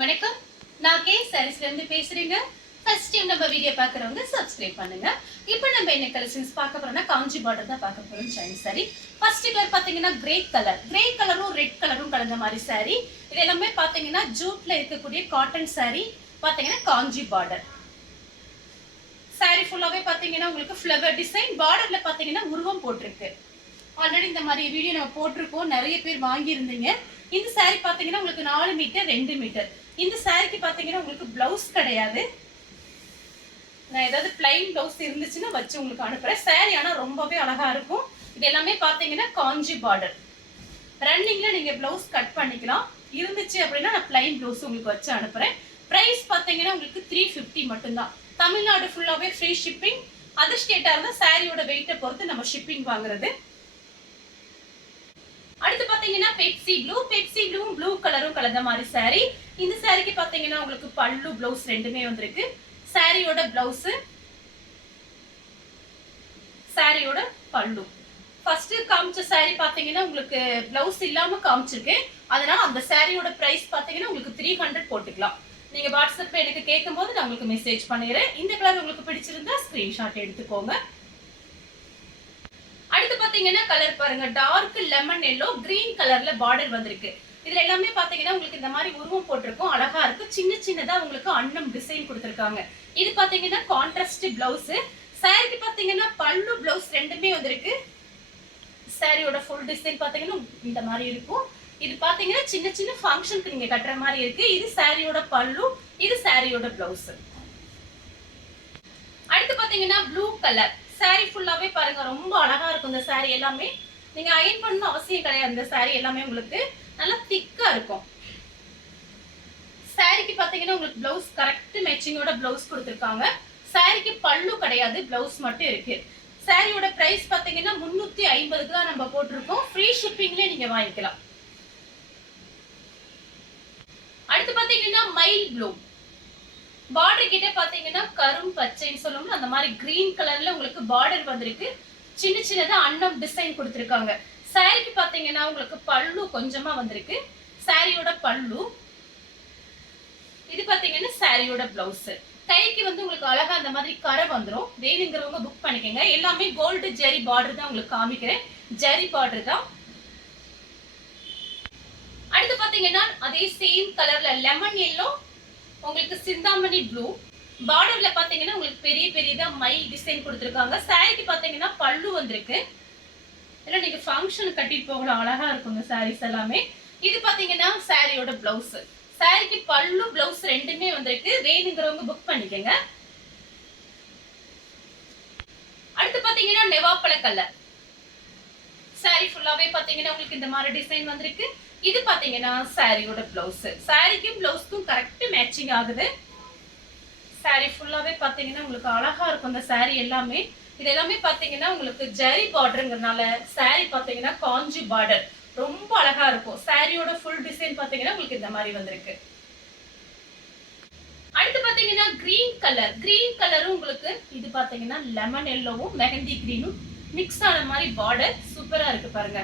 வணக்கம், நான் கே சாரீஸ்ல இருந்து பேசுறேங்க. ஃபர்ஸ்ட் டைம் நம்ம வீடியோ பார்க்குறவங்க சப்ஸ்கிரைப் பண்ணுங்க. இப்போ நம்ம என்ன கலெக்ஷன்ஸ் பார்க்க போறோம்னா காஞ்சி பார்டர் தான் பார்க்க போறோம். சைன் சாரி ஃபர்ஸ்ட் கலர் பார்த்தீங்கன்னா கிரே கலரும் ரெட் கலரும் கலந்த மாதிரி சாரி. இது எல்லாமே பார்த்தீங்கன்னா ஜூட்ல இருக்கக்கூடிய காட்டன் சாரி. பார்த்தீங்கன்னா காஞ்சி பார்டர் சாரி ஃபுல்லாவே பார்த்தீங்கன்னா உங்களுக்கு ஃப்ளவர் டிசைன். பார்டர்ல பார்த்தீங்கன்னா உருவம் போட்டிருக்கு. ஆல்ரெடி இந்த மாதிரி வீடியோ நம்ம போட்டிருக்கோம், நிறைய பேர் வாங்கியிருந்தீங்க. இந்த சாரி பார்த்தீங்கன்னா உங்களுக்கு 4 மீட்டர் 2 மீட்டர். இந்த சாரிக்கு பார்த்தீங்கன்னா உங்களுக்கு பிளவுஸ் கிடையாது. நான் ஏதாவது பிளைன் பிளவுஸ் இருந்துச்சுன்னா வச்சு உங்களுக்கு அனுப்புறேன். சாரி ஆனால் ரொம்பவே அழகா இருக்கும். இது எல்லாமே பார்த்தீங்கன்னா காஞ்சி பார்டர். ரன்னிங்ல நீங்க பிளவுஸ் கட் பண்ணிக்கலாம். இருந்துச்சு அப்படின்னா நான் பிளைன் பிளவுஸ் உங்களுக்கு வச்சு அனுப்புறேன். பிரைஸ் பார்த்தீங்கன்னா உங்களுக்கு 350 மட்டும்தான். தமிழ்நாடு ஃபுல்லாவே ஃப்ரீ ஷிப்பிங். அதர் ஸ்டேட்டா இருந்தா சாரியோட வெயிட்டை பொறுத்து நம்ம ஷிப்பிங் வாங்குறது. அடுத்து பாத்தீங்கன்னா பெப்சி ப்ளூவும் ப்ளூ கலரும் கலந்த மாதிரி சாரி. இந்த சாரிக்கு பாத்தீங்கன்னா உங்களுக்கு பல்லு பிளவுஸ் ரெண்டுமே வந்திருக்கு. சாரியோட பிளவுஸ், சாரியோட பல்லு. ஃபர்ஸ்ட் காமிச்ச சாரி பாத்தீங்கன்னா உங்களுக்கு பிளவுஸ் இல்லாம காமிச்சிருக்கேன். அதனால அந்த சாரியோட பிரைஸ் பாத்தீங்கன்னா உங்களுக்கு 300 போட்டுக்கலாம். நீங்க வாட்ஸ்அப்ல எனக்கு கேட்கும் போது நான் உங்களுக்கு மெசேஜ் பண்ணிடுறேன். இந்த கலர் உங்களுக்கு பிடிச்சிருந்தா ஸ்கிரீன்ஷாட் எடுத்துக்கோங்க. அடுத்து பாத்தீங்கன்னா கலர் பாருங்க, டார்க் லெமன் எல்லோ கிரீன் கலர்ல பார்டர் வந்திருக்கு. இதுல எல்லாமே பாத்தீங்கன்னா உங்களுக்கு இந்த மாதிரி உருவம் போட்டிருக்கும், அழகா இருக்கு. சின்ன சின்னதா உங்களுக்கு அன்னம் டிசைன் கொடுத்திருக்காங்க. இது பாத்தீங்கன்னா கான்ட்ராஸ்ட் பிளவுஸ். சாரிக்கு பாத்தீங்கன்னா பல்லு பிளவுஸ் ரெண்டுமே வந்திருக்கு. சாரியோட ஃபுல் டிசைன் பாத்தீங்கன்னா இந்த மாதிரி இருக்கும். இது பாத்தீங்கன்னா சின்ன சின்ன ஃபங்க்ஷனுக்கு நீங்க கட்டுற மாதிரி இருக்கு. இது சாரியோட பல்லு, இது சாரியோட பிளவுஸ். அடுத்து பாத்தீங்கன்னா ப்ளூ கலர் சாரி ஃபுல்லாவே பாருங்க, ரொம்ப அழகா இருக்கும். இந்த சாரி எல்லாமே நீங்க அயர்ன் பண்ணணும் அவசியம் கிடையாது. இந்த சாரி எல்லாமே உங்களுக்கு நல்லா திக்கா இருக்கும். சாரிக்கு பாத்தீங்கன்னா உங்களுக்கு பிளவுஸ் கரெக்ட் மேட்சிங்கோட பிளவுஸ் கொடுத்திருக்காங்க. சாரிக்கு பல்லு கிடையாது, பிளவுஸ் மட்டும் இருக்கு. சாரியோட பிரைஸ் பாத்தீங்கன்னா 350 தான் நம்ம போட்டிருக்கோம். ஃப்ரீ ஷிப்பிங்ல நீங்க வாங்கிக்கலாம். அடுத்து பாத்தீங்கன்னா மைல் ப்ளூ பார்டர் கிட்ட பாத்தீங்கன்னா கரும் பச்சைன்னு சொல்லுவோம், அந்த மாதிரி கிரீன் கலர்ல உங்களுக்கு பார்டர் வந்திருக்கு. சின்ன சின்னதா அன்னம் டிசைன் கொடுத்திருக்காங்க. சாரிக்கு பாத்தீங்கன்னா உங்களுக்கு பல்லு கொஞ்சமா வந்திருக்கு. சாரியோட பல்லு. இது பாத்தீங்கன்னா சாரியோட பிளவுஸ். கைக்கு வந்து உங்களுக்கு அழகா அந்த மாதிரி கரை வந்துடும். வேணுங்கிறவங்க புக் பண்ணிக்கோங்க. எல்லாமே கோல்டு ஜெரி பார்டர் தான் உங்களுக்கு காமிக்கிறேன். ஜெரி பார்டர் தான். அடுத்து பாத்தீங்கன்னா அதே சேம் கலர்ல லெமன் எல்லோ, உங்களுக்கு சிந்தாமணி ப்ளூ. பார்டர்ல பாத்தீங்கன்னா உங்களுக்கு பெரிய பெரியதா மைல் டிசைன் கொடுத்திருக்காங்க. சாரிக்கு பாத்தீங்கன்னா பல்லு வந்திருக்கு. இல்ல நீங்க ஃபங்க்ஷன் கட்டிட்டு போகலாம், அழகா இருக்கும் இந்த சாரீஸ் எல்லாமே. இது பாத்தீங்கன்னா சாரியோட பிளவுஸ். சாரிக்கு பல்லு பிளவுஸ் ரெண்டுமே வந்திருக்கு. வேணுங்கிறவங்க புக் பண்ணிக்கங்க. அடுத்து பாத்தீங்கன்னா நெவாப்பழ கலர் சாரி ஃபுல்லாவே பாத்தீங்கன்னா உங்களுக்கு இந்த மாதிரி டிசைன் வந்திருக்கு. இது பாத்தீங்கன்னா சாரியோட பிளவுஸ். சாரிக்கும் பிளவுஸ்க்கும் கரெக்ட் மேட்சிங் ஆகுது. சாரி ஃபுல்லாவே பாத்தீங்கன்னா உங்களுக்கு அழகா இருக்கும் இந்த சாரி எல்லாமே. இது எல்லாமே பாத்தீங்கன்னா உங்களுக்கு ஜெரி பார்டர்ங்கறனால சாரி பாத்தீங்கன்னா காஞ்சி பார்டர் ரொம்ப அழகா இருக்கும். சாரியோட ஃபுல் டிசைன் பாத்தீங்கன்னா உங்களுக்கு இந்த மாதிரி வந்திருக்கு. அடுத்து பாத்தீங்கன்னா கிரீன் கலரும் உங்களுக்கு இது பாத்தீங்கன்னா லெமன் எல்லோவும் மெஹந்தி கிரீனும் மிக்ஸ் ஆன மாதிரி பார்டர் சூப்பரா இருக்கு பாருங்க.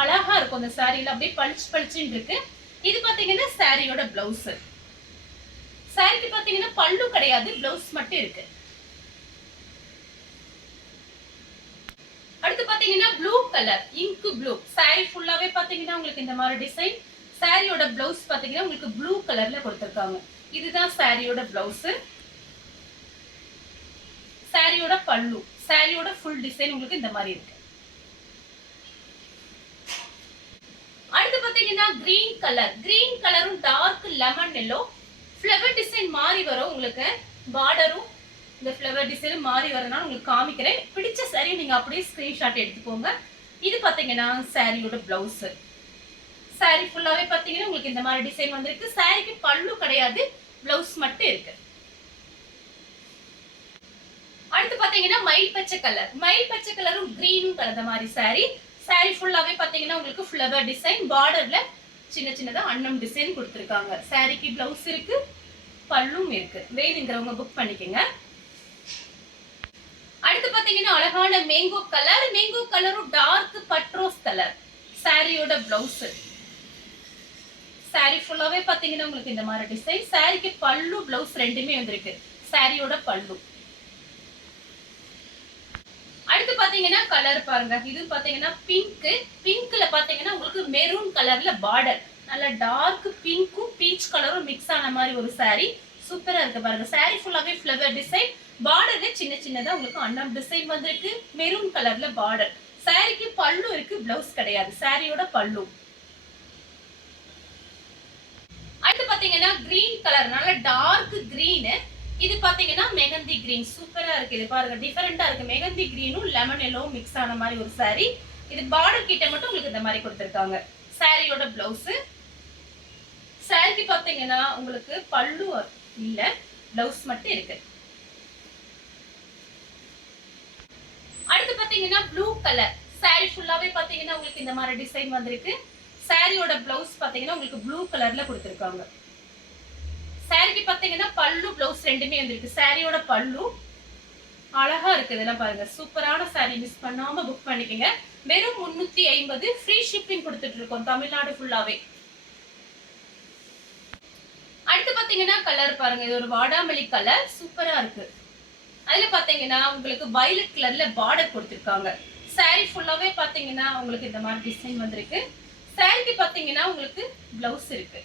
அழகா இருக்கும் இந்த சாரியில, அப்படியே பளிச்சுன்னு இருக்கு. இது பாத்தீங்கன்னா சாரியோட பிளவுஸ். சாரிக்கு பாத்தீங்கன்னா பல்லு கிடையாது, பிளவுஸ் மட்டும் இருக்கு. அடுத்து பாத்தீங்கன்னா blue colour ink blue. Sorry ஃபுல்லாவே பாத்தீங்கன்னா உங்களுக்கு இந்த மாதிரி டிசைன். சாரியோட பிளவுஸ் பாத்தீங்கன்னா உங்களுக்கு ப்ளூ கலர்ல கொடுத்திருக்காங்க. இதுதான் சாரியோட பிளவுஸ். சாரியோட பல்லு, சாரியோட ஃபுல் டிசைன் உங்களுக்கு இந்த மாதிரி இருக்கு. அடுத்து பாத்தீங்கன்னா கிரீன் கலரும் dark lemon yellow flower design மாறி வரும். உங்களுக்கு பார்டரும் இந்த ஃப்ளவர் டிசைன் மாறி வரனால உங்களுக்கு காமிக்கிறேன். பிடிச்ச சாரி நீங்க அப்படியே ஸ்கிரீன்ஷாட் எடுத்துக்கோங்க. இது பாத்தீங்கன்னா சாரியோட பிளவுஸ். சாரி ஃபுல்லாவே பாத்தீங்கன்னா உங்களுக்கு இந்த மாதிரி டிசைன் வந்திருக்கு. சாரிக்கு பல்லு கிடையாது, பிளவுஸ் மட்டும் இருக்கு. அடுத்து பாத்தீங்கன்னா மயில் பச்சை கலரும் கிரீனும் கலந்த மாதிரி சாரி. சாரி ஃபுல்லாவே பாத்தீங்கன்னா உங்களுக்கு ஃப்ளவர் டிசைன். பார்டர்ல சின்ன சின்னதா அன்னம் டிசைன் கொடுத்திருக்காங்க. சாரிக்கு பிளவுஸ் இருக்கு, பல்லும் இருக்கு. வேணுங்கிறவங்க புக் பண்ணிக்கங்க. அடுத்து பாத்தீங்கன்னா அழகான மேங்கோ கலரும் டார்க் பட்ரோஸ் கலர். சாரியோட பிளவுஸ். சாரி ஃபுல்லாவே பாத்தீங்கன்னா உங்களுக்கு இந்த மாதிரி டிசைன். சாரிக்கு பல்லு பிளவுஸ் ரெண்டுமே வந்திருக்கு. சாரியோட பல்லு. அடுத்து பாத்தீங்கன்னா கலர் பாருங்க. இது பாத்தீங்கன்னா பிங்க். பிங்க்ல பாத்தீங்கன்னா உங்களுக்கு மெரூன் கலர்ல பார்டர். நல்ல டார்க் பிங்க்கும் பீச் கலரும் மிக்ஸ் ஆன மாதிரி ஒரு சாரி. சூப்பரா இருக்கு பாருங்க. சாரி ஃபுல்லாவே ஃப்ளவர் டிசைன். பார்டர்ல சின்ன சின்னதா உங்களுக்கு அன்னம் டிசைன் வந்திருக்கு. மெரூன் கலர்ல பார்டர். சாரிக்கு பல்லு இருக்கு, பிளவுஸ் கிடையாது. சாரியோட பல்லு. அடுத்து பாத்தீங்கன்னா கிரீன் கலர், நல்ல டார்க் கிரீன். இது பாத்தீங்கன்னா மெகந்தி கிரீன். சூப்பரா இருக்கு. இது பாருங்க, டிஃபரெண்டா இருக்கு. மெகந்தி கிரீனும் லெமன் எல்லோவும் மிக்ஸ் ஆன மாதிரி ஒரு சாரி. இது பார்டர் கிட்ட மட்டும் உங்களுக்கு இந்த மாதிரி கொடுத்திருக்காங்க. சாரியோட பிளவுஸ். சாரிக்கு பாத்தீங்கன்னா உங்களுக்கு பல்லு இல்ல, பிளவுஸ் மட்டும் இருக்கு. அடுத்து பாத்தீங்கன்னா ப்ளூ கலர். சாரி ஃபுல்லாவே பாத்தீங்கன்னா உங்களுக்கு இந்த மாதிரி டிசைன் வந்திருக்கு. சாரியோட பிளவுஸ் பாத்தீங்கன்னா உங்களுக்கு ப்ளூ கலர்ல கொடுத்திருக்காங்க. சாரிக்கு பாத்தீங்கன்னா பல்லு பிளவுஸ் ரெண்டுமே வந்திருக்கு. சாரியோட பல்லு அழகா இருக்கு. இதெல்லாம் பாருங்க, சூப்பரான சாரி. மிஸ் பண்ணாம புக் பண்ணிக்கங்க. வெறும் 350. ஃப்ரீ ஷிப்பிங் கொடுத்துட்டு இருக்கோம் தமிழ்நாடு ஃபுல்லாவே. அடுத்து பாத்தீங்கன்னா கலர் பாருங்க. இது ஒரு வாடாமல்லி கலர். சூப்பரா இருக்கு. அதுல பாத்தீங்கன்னா உங்களுக்கு வயலட் கலர்ல பார்டர் கொடுத்திருக்காங்க. சாரி ஃபுல்லாவே பாத்தீங்கன்னா உங்களுக்கு இந்த மாதிரி டிசைன் வந்திருக்கு. சாரிக்கு பாத்தீங்கன்னா உங்களுக்கு பிளவுஸ் இருக்கு.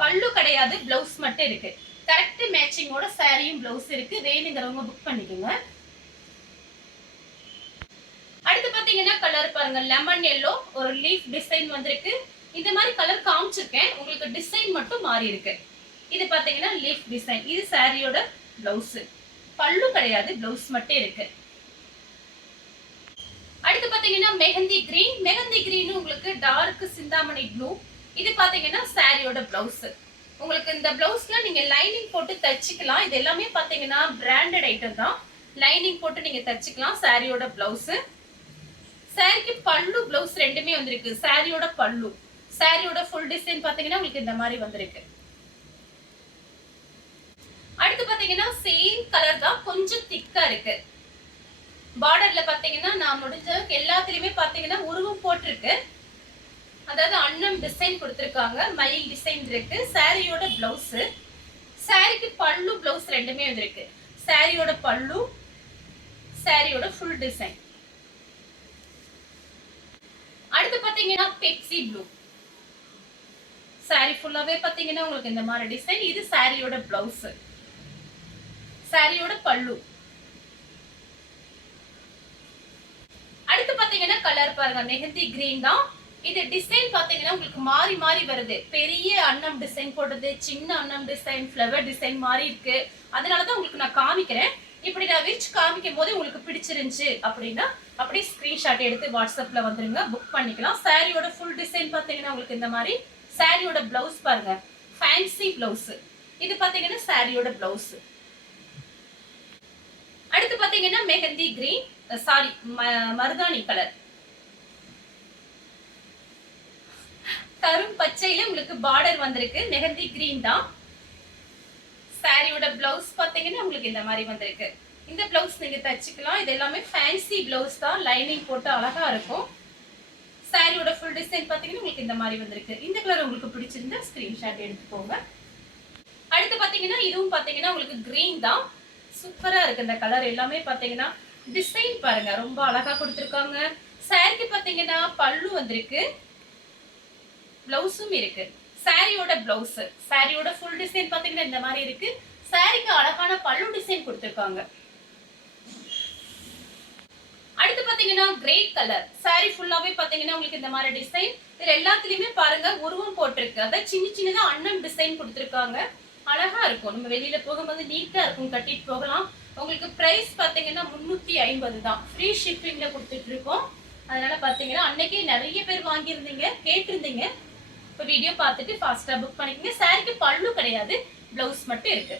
பல்லு கிடையாது, பிளவுஸ் மட்டும் இருக்கு. கரெக்ட் மேட்சிங்கோட சாரியும் பிளவுஸ் இருக்கு. வேணுங்கிறவங்க புக் பண்ணிக்கோங்க. அடுத்து பாத்தீங்கன்னா கலர் பாருங்க. லெமன் எல்லோ ஒரு லீஃப் டிசைன் வந்திருக்கு. இந்த மாதிரி கலர் காமிச்சிருக்கேன், உங்களுக்கு டிசைன் மட்டும் மாறி இருக்கு. இது பாத்தீங்கன்னா லீஃப் டிசைன். இது சாரியோட பிளவுஸ். பல்லு கிடையாது, பிளவுஸ் மட்டும் இருக்கு. அடுத்து பாத்தீங்கன்னா மெஹந்தி கிரீன். மெஹந்தி கிரீன் உங்களுக்கு டார்க் சிந்தாமணி ப்ளூ. இது பாத்தீங்கன்னா சாரியோட பிளவுஸ். உங்களுக்கு இந்த பிளவுஸ்ல நீங்க லைனிங் போட்டு தச்சுக்கலாம். இது எல்லாமே பாத்தீங்கன்னா பிராண்டட் ஐட்டம் தான். லைனிங் போட்டு நீங்க தச்சுக்கலாம். சாரியோட பிளவுஸ். சாரிக்கு பல்லு பிளவுஸ் ரெண்டுமே வந்திருக்கு. சாரியோட பல்லு. சாரியோட ஃபுல் டிசைன் பாத்தீங்கன்னா உங்களுக்கு இந்த மாதிரி வந்திருக்கு. அடுத்து பாத்தீங்கன்னா சேம் கலர் தான், கொஞ்சம் திக்கா இருக்கு. பார்டர்ல பாத்தீங்கன்னா நான் முடிஞ்ச எல்லாத்துலயுமே பாத்தீங்கன்னா உருவம் போட்டிருக்கு. அதாவது அன்னம் டிசைன் கொடுத்திருக்காங்க. மயில் டிசைன் இருக்கு. சாரியோட பிளவுஸ். சாரிக்கு பல்லு பிளவுஸ் ரெண்டுமே வந்திருக்கு. சாரியோட பல்லு, சாரியோட ஃபுல் டிசைன். அடுத்து பாத்தீங்கன்னா பெப்சி ப்ளூ. சாரி ஃபுல்லாவே பாத்தீங்கன்னா உங்களுக்கு இந்த மாதிரி டிசைன். இது சாரியோட பிளவுஸ். சாரியோட பல்லு. அடுத்து பாத்தீங்கன்னா கலர் பாருங்க. மெஹந்தி கிரீன் தான். இது டிசைன் பாத்தீங்கன்னா உங்களுக்கு மாறி மாறி வருது. பெரிய அன்னம் டிசைன் போடுறது, சின்ன அன்னம் டிசைன், ஃப்ளவர் டிசைன் மாறி இருக்கு. அதனாலதான் உங்களுக்கு நான் காமிக்கிறேன். இப்படி நான் விரிச்சு காமிக்கும் போது உங்களுக்கு பிடிச்சிருந்துச்சு அப்படின்னா அப்படியே ஸ்கிரீன்ஷாட் எடுத்து வாட்ஸ்அப்ல வந்துருங்க, புக் பண்ணிக்கலாம். சாரியோட ஃபுல் டிசைன் பாத்தீங்கன்னா உங்களுக்கு இந்த மாதிரி. சாரியோட பிளவுஸ் பாருங்க, ஃபேன்சி பிளவுஸ். இது பாத்தீங்கன்னா சாரியோட பிளவுஸ். அடுத்து பாத்தீங்கன்னா மெஹந்தி கிரீன், சாரி மருதாணி கலர். கரும் பச்சையில உங்களுக்கு பார்டர் வந்திருக்கு. மெஹந்தி கிரீன் தான். சாரியோட பிளவுஸ் பாத்தீங்கன்னா உங்களுக்கு இந்த மாதிரி வந்திருக்கு. இந்த பிளவுஸ் நீங்க தச்சுக்கலாம். இது எல்லாமே ஃபேன்சி பிளவுஸ் தான். லைனிங் போட்டு அழகா இருக்கும். சாரியோட ஃபுல் டிசைன் பாத்தீங்கன்னா உங்களுக்கு இந்த மாதிரி வந்திருக்கு. இந்த கலர் உங்களுக்கு பிடிச்சிருந்தா ஸ்கிரீன்ஷாட் எடுத்துக்கோங்க. அடுத்து பாத்தீங்கன்னா இதுவும் பாத்தீங்கன்னா உங்களுக்கு கிரீன் தான். சூப்பரா இருக்கு இந்த கலர். எல்லாமே பாத்தீங்கன்னா டிசைன் பாருங்க, ரொம்ப அழகா கொடுத்திருக்காங்க. சாரிக்கு பாத்தீங்கன்னா பல்லு வந்திருக்கு, பிளவுஸும் இருக்கு. சாரியோட பிளவுஸ். சாரியோட ஃபுல் டிசைன் பாத்தீங்கன்னா இந்த மாதிரி இருக்கு. சாரிக்கு அழகான பல்லு டிசைன் கொடுத்திருக்காங்க. அடுத்து பாத்தீங்கன்னா கிரே கலர். சாரி ஃபுல்லாவே பாத்தீங்கன்னா உங்களுக்கு இந்த மாதிரி டிசைன். இதுல எல்லாத்துலயுமே பாருங்க உருவம் போட்டிருக்கு. அதாவது சின்ன சின்னதா அன்னம் டிசைன் கொடுத்திருக்காங்க. அழகா இருக்கும். நம்ம வெளியில போகும்போது நீட்டா இருக்கும், கட்டிட்டு போகலாம். உங்களுக்கு பிரைஸ் பாத்தீங்கன்னா 350 தான். ஃப்ரீ ஷிப்பிங்ல கொடுத்துட்டு இருக்கோம். அதனால பாத்தீங்கன்னா அன்னைக்கே நிறைய பேர் வாங்கியிருந்தீங்க, கேட்டிருந்தீங்க. இப்போ வீடியோ பார்த்துட்டு ஃபாஸ்டா புக் பண்ணிக்கங்க. சாரிக்கு பல்லு கிடையாது, பிளவுஸ் மட்டும் இருக்கு.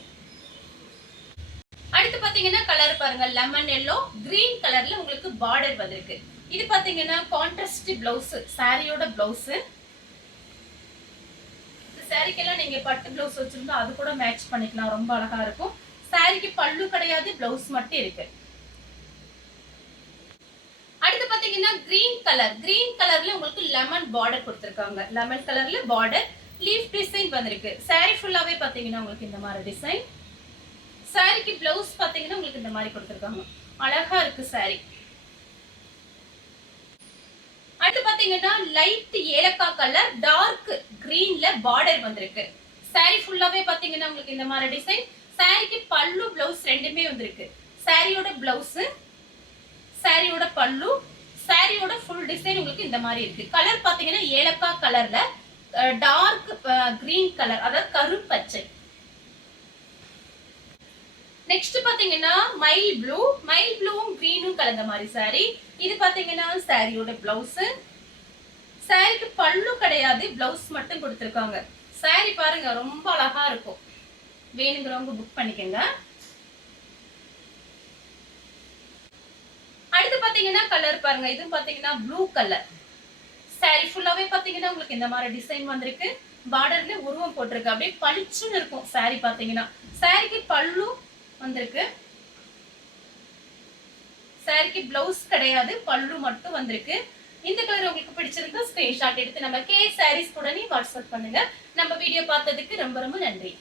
அடுத்து பாத்தீங்கன்னா கலர் பாருங்க, லெமன் எல்லோ கிரீன் கலர்ல உங்களுக்கு பார்டர் வந்திருக்கு. இது பாத்தீங்கன்னா கான்ட்ராஸ்ட் பிளவுஸ். சாரியோட பிளவுஸ். சாரிக்கெல்லாம் நீங்க பட்டு பிளவுஸ் வச்சிருந்தா அது கூட மேட்ச் பண்ணிக்கலாம், ரொம்ப அழகா இருக்கும். சாரிக்கு பல்லு கிடையாது, பிளவுஸ் மட்டும் இருக்கு. அடுத்து பாத்தீங்கன்னா கிரீன் கலர். கிரீன் கலர்ல உங்களுக்கு லெமன் பார்டர் கொடுத்திருக்காங்க. லெமன் கலர்ல பார்டர். லீஃப் டிசைன் வந்திருக்கு. saree ஃபுல்லாவே பாத்தீங்கன்னா உங்களுக்கு இந்த மாதிரி டிசைன். சாரிக்கு பிளவுஸ் பாத்தீங்கன்னா உங்களுக்கு இந்த மாதிரி கொடுத்திருக்காங்க. அழகா இருக்கு saree. அடுத்து பாத்தீங்கன்னா லைட் ஏலக்காய் கலர் டார்க் கிரீன்ல பார்டர் வந்திருக்கு. saree ஃபுல்லாவே பாத்தீங்கன்னா உங்களுக்கு இந்த மாதிரி டிசைன். சாரிக்கு பல்லு பிளவுஸ் ரெண்டுமே வந்திருக்கு. சாரியோட பிளவுஸ், சாரியோட பல்லு, சாரியோட ஃபுல் டிசைன் உங்களுக்கு இந்த மாதிரி இருக்கு. கலர் பாத்தீங்கன்னா ஏலக்காய் கலர்ல டார்க் கிரீன் கலர், அதாவது கருப்பச்சை. நெக்ஸ்ட் பாத்தீங்கன்னா மைல் ப்ளூவும் கிரீனும் கலந்த மாதிரி saree. இது பாத்தீங்கன்னா சாரியோட பிளவுஸ். சாரிக்கு பல்லு கிடையாது, பிளவுஸ் மட்டும் கொடுத்திருக்காங்க. saree பாருங்க ரொம்ப அழகா இருக்கும். வேணுங்கிறவங்க புக் பண்ணிக்கங்க. அடுத்து பாத்தீங்கன்னா கலர் பாருங்க. இது பாத்தீங்கன்னா ப்ளூ கலர். saree ஃபுல்லாவே பாத்தீங்கன்னா உங்களுக்கு இந்த மாதிரி டிசைன் வந்திருக்கு. பார்டர்ல உருவம் போட்டிருக்கு. அப்படியே பளிச்சுன்னு இருக்கும் saree பாத்தீங்கன்னா. சாரிக்கு பல்லு வந்திருக்கு. சாரிக்கு பிளவுஸ் கிடையாது, பல்லு மட்டும் வந்திருக்கு. இந்த கலர் உங்களுக்கு பிடிச்சிருந்தா ஸ்கிரீன்ஷாட் எடுத்து நம்ம கே சாரீஸ் உடனே வாட்ஸ்அப் பண்ணுங்க. நம்ம வீடியோ பார்த்ததுக்கு ரொம்ப ரொம்ப நன்றி.